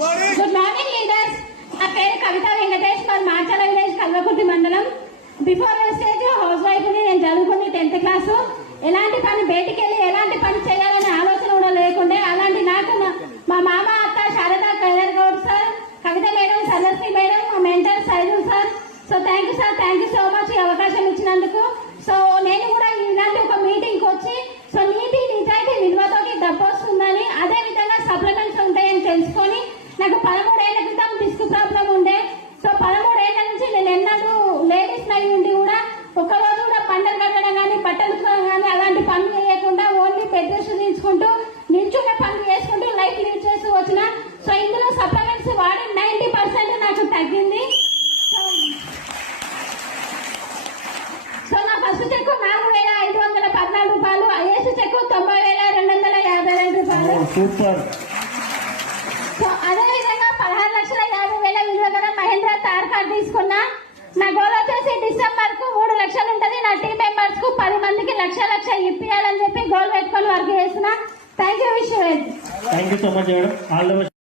Good morning leaders. నా పేరు కవిత వెంకటేష్, మరి మార్చాల విలేజ్ కల్వకుర్తి మండలం. బిఫోర్ స్టేజ్ హౌస్ వైఫ్ ని. నేను చదువుకుంది 10th క్లాసు. ఎలాంటి పని బయటికి వెళ్ళి ఎలాంటి పని చేయాలనే ఆలోచన కూడా లేకుండే. అలాంటి నాకు మా మామ అత్త శారదా కైలర్ గౌడ్ సార్, కవిత మేడం, సరస్వతి మేడం, మా mentor size sir. So thank you sir, thank you so much ఈ అవకాశం ఇచ్చినందుకు. సో నేను కూడా ఇలాంటి ఒక మీటింగ్ వచ్చి సో నీతి నిజాయితీ నిల్వతోటి డబ్బు వస్తుందని, అదే విధంగా సప్లిమెంట్స్ ఉంటాయని తెలుసుకొని నాకు 13 ఏళ్ల క్రితం డిస్క్ ప్రాబ్లం ఉండే. సో 13 ఏళ్ల నుంచి నేను ఎన్నడూ లేడీస్ నై ఉండి కూడా ఒక్కరోజు కూడా పంటలు కట్టడం కానీ బట్టలు కానీ అలాంటి పనులు చేయకుండా ఓన్లీ బెడ్ రెస్ట్ తీసుకుంటూ నిల్చునే పనులు చేసుకుంటూ లైఫ్ లీడ్ చేస్తూ వచ్చిన. సో ఇందులో సప్లిమెంట్స్ వాడి 90% నాకు తగ్గింది. సో నా ఫస్ట్ చెక్ 4,514 రూపాయలు, ఐఎస్ చెక్ 90,252 రూపాయలు. సో అదే విధంగా 16,50,000 విలువ గల మహేంద్ర థార్ కార్ తీసుకున్నా. నా గోల్ వచ్చేసి డిసెంబర్ కు 3 లక్షలు ఉంటుంది. నా టీం మెంబర్స్ కు 10 మందికి లక్ష ఇప్పియాలని చెప్పి గోల్ పెట్టుకొని వర్క్ చేసిన. Thank you. Wish thank you so much madam. All the best.